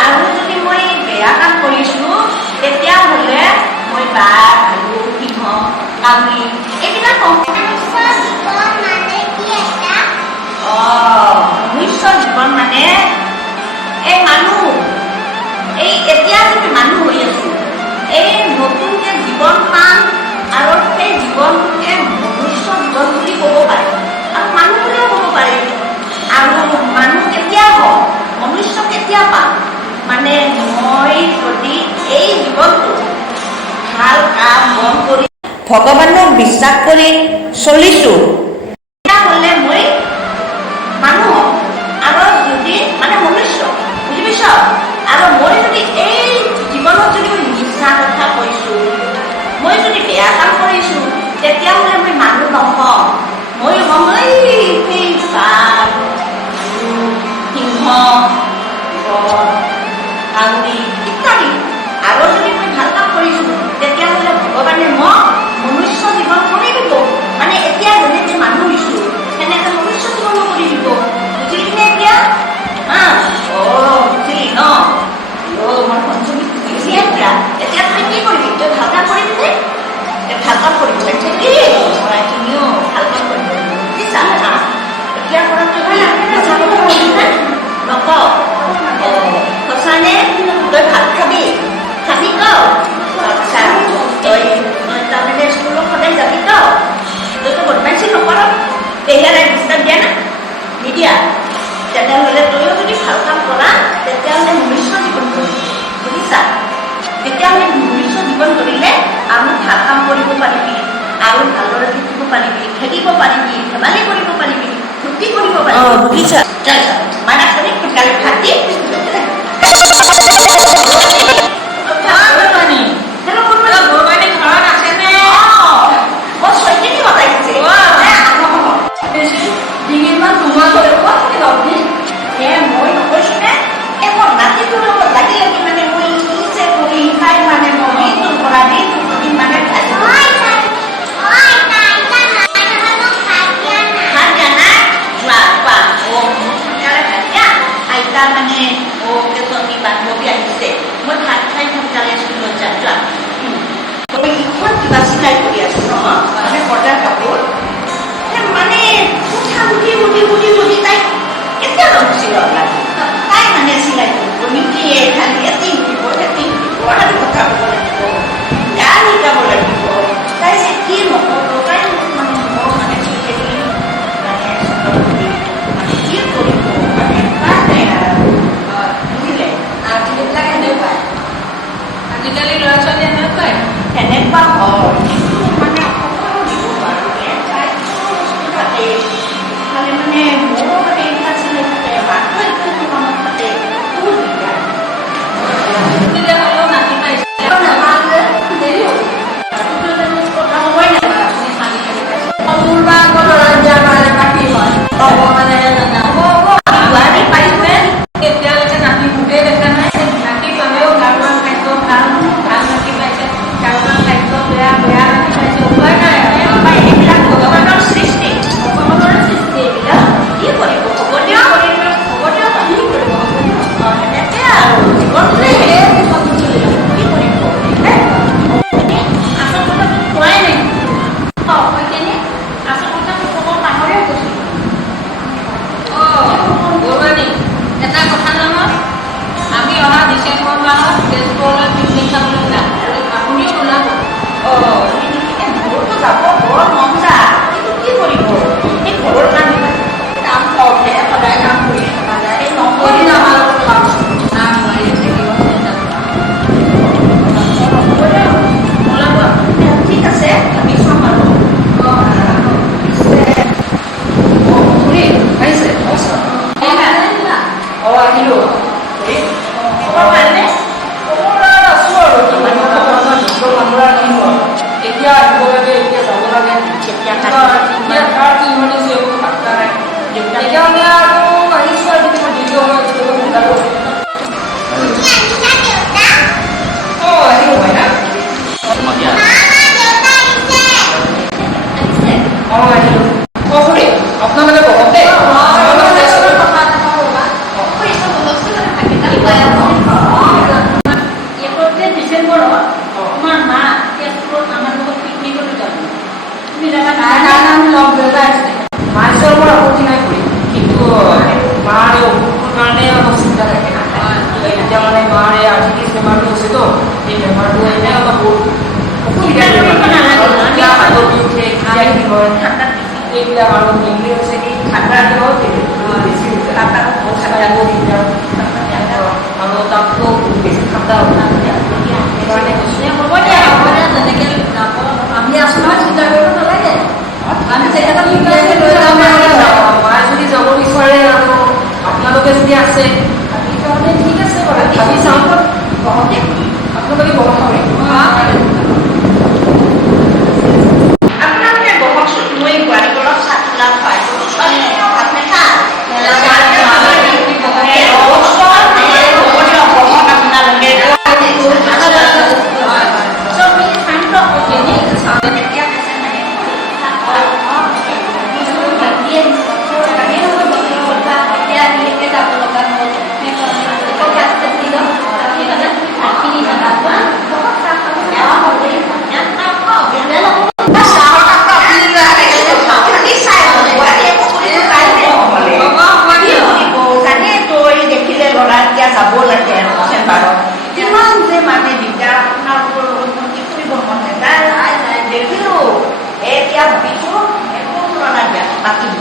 আৰু যদি মই বেয়া কাম কৰিছোঁ তেতিয়াহ'লে মই বাঘ, ভালুক, সিংহ, কাউৰী এইবিলাক কওঁ। মনুষ্য জীৱন মানে এই মানুহ, এই এতিয়া যদি মানুহ হৈ আছো, এই নতুনকে জীৱন পাম আৰু সেই জীৱনটোকে মনুষ্য জীৱন বুলি ক'ব পাৰে আৰু মানুহ বুলিও ক'ব পাৰে। আৰু মানুহ কেতিয়া হওঁ, মনুষ্য কেতিয়া পাম, মানে মই যদি এই জীৱনটো ভাল কাম বন কৰি ভগৱানক বিশ্বাস কৰি চলিছোঁ তেতিয়াহ'লে মই মানুহ আৰু যদি মানে মনুষ্য, বুজি পাইছ? আৰু মই যদি এই জীৱনত যদি মই মিছা কথা কৈছোঁ, মই যদি বেয়া কাম কৰিছোঁ তেতিয়াহ'লে মই মানুহ নহওঁ, মই হ'ম সেই বাঘ, সিংহ, কাউৰী ইত্যাদি। আৰু যদি মই ভাল কাম কৰিছোঁ তেতিয়াহ'লে ভগৱানে মোক মনুষ্য জীৱন কৰি দিব, মানে এতিয়া যেনেকৈ মানুহ হৈছোঁ সেনেকৈ মনুষ্য জীৱনো কৰি দিব। বুজিলি নে এতিয়া? বুজিলি ন? মই পঞ্চমী বুজিলি এতিয়া? এতিয়া তই কি কৰিবি? তই ভাল কাম কৰিবি নে? ভাল কাম কৰিব লাগিছে দেই, তুমিও ভাল কাম কৰিব বুজিছা? এতিয়াৰ পৰা তই সঁচা কথা কৈছোঁ নে? নকওঁ? সঁচানে? তই ভাত খাবি? খাবি ক? আচ্ছা, তই তাৰমানে স্কুলত সদায় যাবি ক? তইতো বদমাইছি নকৰ? পেহীয়াৰে ডিষ্টাৰ্ব দিয়া না? নিদিয়া? তেনেহ'লে তইও যদি ভাল কাম কৰা তেতিয়াহ'লে মনুষ্য জীৱন কৰিবি, বুজিছা? তেতিয়াহ'লে মনুষ্য জীৱন কৰিলে আৰু ভাল কাম কৰিব পাৰিবি, আৰু ভালদৰে থাকিব পাৰিবি, খেলিব পাৰিবি, ধেমালি কৰিব পাৰিবি, ফূৰ্তি কৰিব পাৰিবি। বুজিছা? মাৰ আছনে? সোনকালে ভাত দি এই বেমাৰটো এনে অলপ বহুত অসুবিধা এইবিলাক আৰু মেইনলি হৈছে কি ঠাণ্ডা দিনত বেছি হৈছে ঠাণ্ডা আৰু তাততো বেছি ঠাণ্ডা হ'ব সেইকাৰণে হ'ব দিয়া যেনেকৈ আমি আছোঁ নহয় চিন্তা কৰিব নালাগে আমি তেখেতক লৈ যাম মায়ে যদি যাব বিচাৰে আৰু আপোনালোকে যদি আছে তেতিয়াহ'লে ঠিক আছে বাৰু ভাবি চাওঁ বহতে আপোনালোকে বহক পাৰে আপোনালোকে বহকচোন মই গুৱাহাটী অলপ চাহ লাভ পাইছোঁ ভাত নাখায় যাব লাগে কিমান যে মানে দিগদাৰ আপোনালোকৰ লগত মই কি কৰিব মন নাযায় দেখিলো এতিয়া ভাবিছো একো পুৰণা বিয়া পাতিম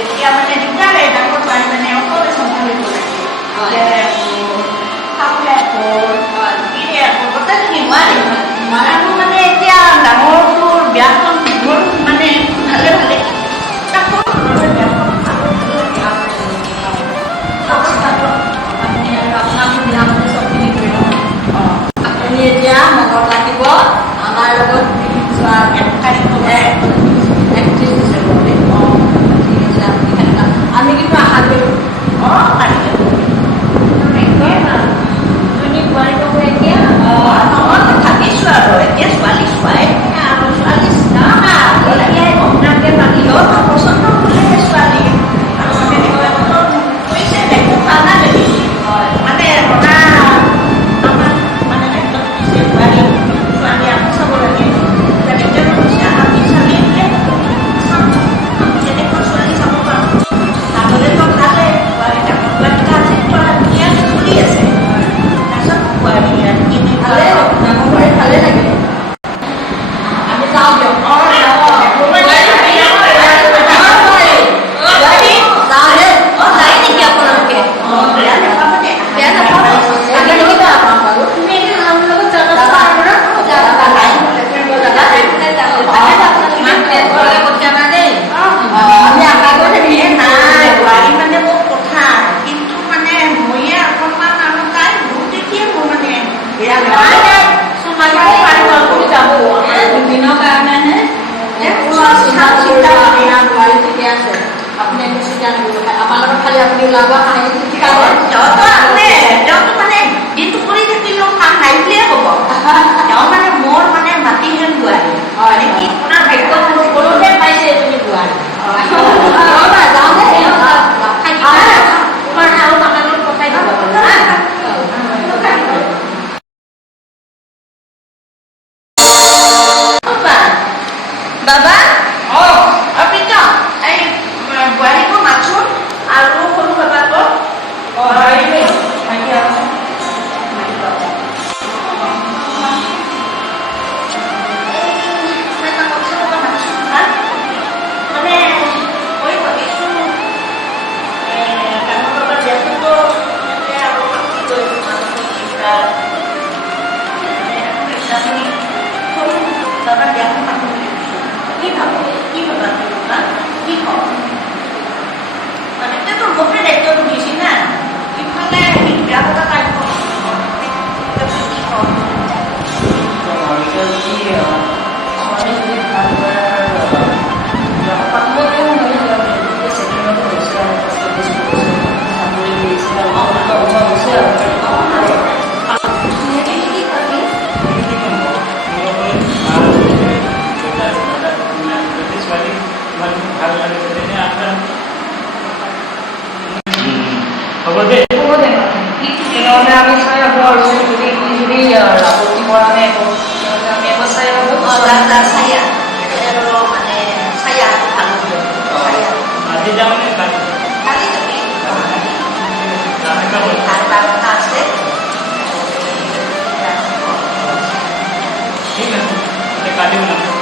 এতিয়া মানে দিগদাৰ ডাঙৰ পাই মানে অকলে চম্ভালিব লাগে গোটেইখিনি নোৱাৰিম আৰু মানে এতিয়া ডাঙৰটোৰ বিয়াখন মোৰ মানে ভালে ভালে এতিয়া মনত লাগিব আমাৰ লগত আমি কিন্তু আশা কৰোঁ এতিয়া ভাবিছোঁ আৰু এতিয়া ছোৱালী চোৱাই আৰু ছোৱালী পাতিলেও পচন্দ কৰিলে ছোৱালী আৰু কৈছে দেখো খানা দেখি মানে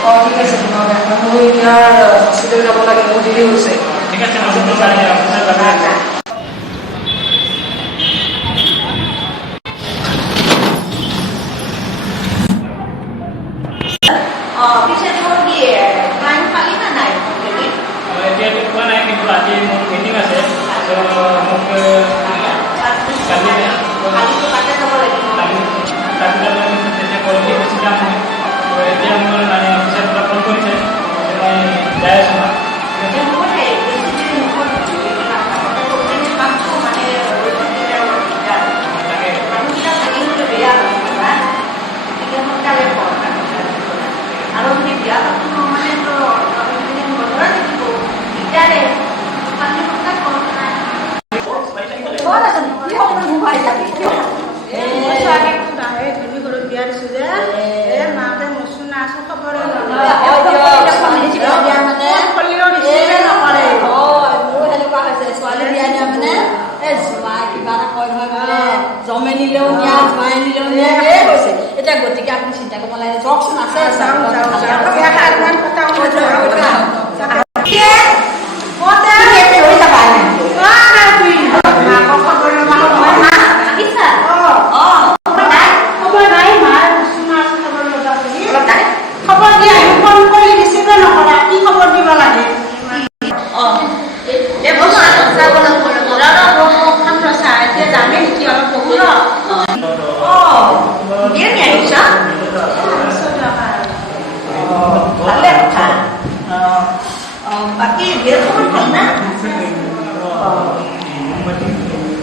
ঠিক আছে তেনেহ'লে মই এতিয়া হস্পিটেল যাব লাগে, মোৰ দেৰি হৈছে। ঠিক আছে, আপোনাৰ যাবে পিছে তোৰ কি ক্লাইণ্ট পালি না নাই? এতিয়াতো পোৱা নাই, কিন্তু আজি মোৰ মিটিং আছে। মোক কালিতো তাতে যাব লাগিব। তেতিয়া পৰহি গুচি যাম মই। এতিয়া মোৰ মানে অফিচৰ পৰা ফোন কৰিছে, মই যাই আছোঁ না। আৰু যদি বিয়া পাতি মানে বতৰা থাকিব দিগদাৰে পাতি সপ্তাহ বিয়া দিছো যে মাকে মচুন আছো খবৰে জমে নিলেও নিয়া জোৱাই নিলেও নিয়া সেয়ে হৈছে এতিয়া। গতিকে আপুনি চিন্তা কৰিব লাগে, যাওকচোন আছে খবৰ দিয়া ফোন কৰি ৰিচিভে নকৰা, কি খবৰ দিব লাগে? এতিয়া যামে নেকি অলপ বহু ভালে কথা। বাকী বিয়াৰ খবৰ ভাল না?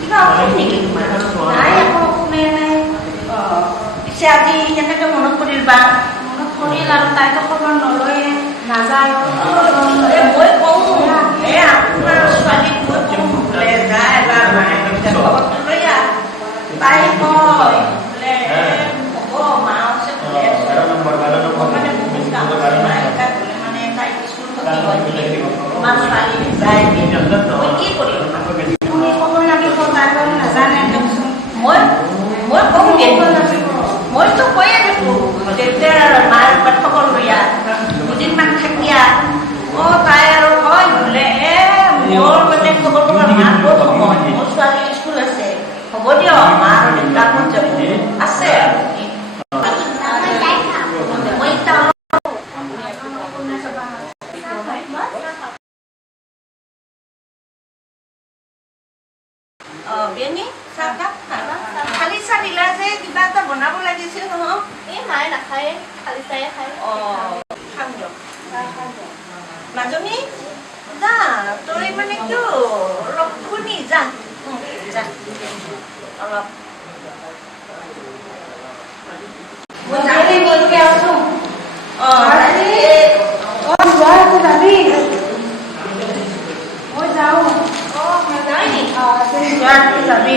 কিবা অসুখ নেকি তোমাৰ? নাই, একো অসুখে নাই। পিছে আজি কেনেকে মনত পৰিল বা? মনত পৰিল আৰু তাইতো খবৰ নলয়ে, নাযায়। মই কওঁ আপোনাৰ ছোৱালীক মই কওঁ বোলে যা এবাৰ মায়ে খবৰটো লৈ আহ। তাই কয় বোলে হ'ব মা আছে বোলে মানে বহুত কাম আছে মায়ে বোলে মানে তাই স্কুল ক্ষতি হয়, তোমাৰ ছোৱালী যায়। মই কি কৰিম? আপুনি ক'ব লাগিব, তাই বাৰু নাজানে দিয়কচোন। মই কওঁ মইতো কৈয়ে থাকোঁ দেউতাৰ মাৰ খবৰ লৈ আহ, দুদিনমান থাকি আহ। তাই আৰু কয় বোলে মোৰ মানে খবৰ তোমাৰ মাৰ ক'ত হ'ব, মোৰ ছোৱালী স্কুল আছে, হ'ব দিয়ক মা আৰু দেউতাকত যাব আছে। বেনি চাহকাপ খালি চাহ দিলা যে কিবা এটা বনাব লাগিছিল নহয়। এই মায়ে নাখায়, খালি চাহে খায়। খাম দিয়ক। মাজনী যা, তই মানে কিয় অলপ শুনি যা যা অলপ যাবি